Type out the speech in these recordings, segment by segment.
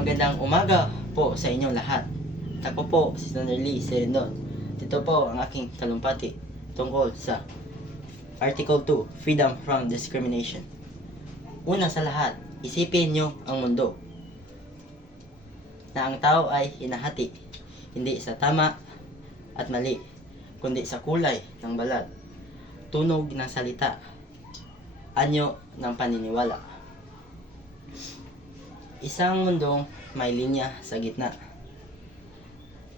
Magandang umaga po sa inyong lahat. Ako po si Stanley Serendon. Ito po ang aking talumpati tungkol sa Article 2, Freedom from Discrimination. Una sa lahat, isipin nyo ang mundo na ang tao ay hinahati hindi sa tama at mali, kundi sa kulay ng balat, tunog ng salita, anyo ng paniniwala. Isang mundong may linya sa gitna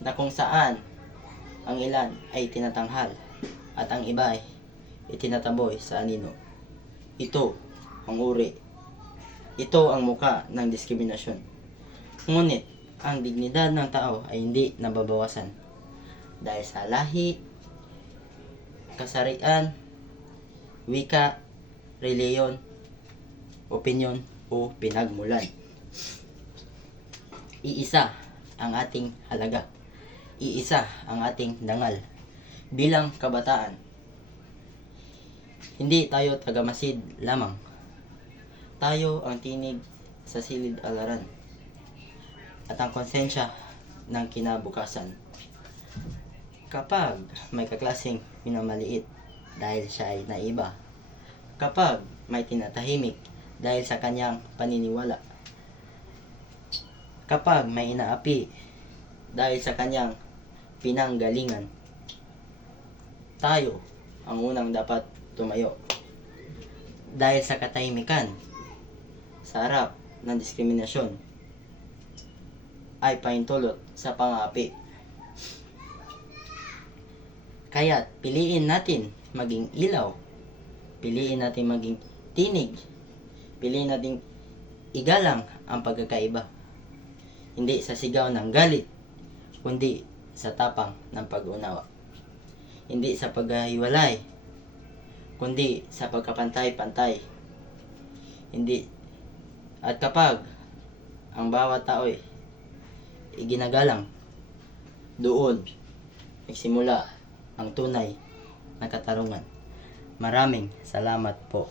na kung saan ang ilan ay tinatanghal at ang iba ay itinataboy sa anino. Ito ang uri. Ito ang muka ng diskriminasyon. Ngunit ang dignidad ng tao ay hindi nababawasan dahil sa lahi, kasarian, wika, reliyon, opinyon o pinagmulan. Iisa ang ating halaga. Iisa ang ating dangal. Bilang kabataan, hindi tayo tagamasid lamang. Tayo ang tinig sa silid-aralan at ang konsensya ng kinabukasan. Kapag may kaklaseng minamaliit dahil siya ay naiba, kapag may tinatahimik dahil sa kanyang paniniwala, kapag may inaapi dahil sa kanyang pinanggalingan, tayo ang unang dapat tumayo. Dahil sa katahimikan sa harap ng diskriminasyon ay paintulot sa pang-aapi. Kaya't piliin natin maging ilaw, piliin natin maging tinig, piliin natin igalang ang pagkakaiba. Hindi sa sigaw ng galit, kundi sa tapang ng pag-unawa. Hindi sa paghiwalay, kundi sa pagkapantay-pantay. Hindi. At kapag ang bawat tao ay iginagalang, doon nagsimula ang tunay na katarungan. Maraming salamat po.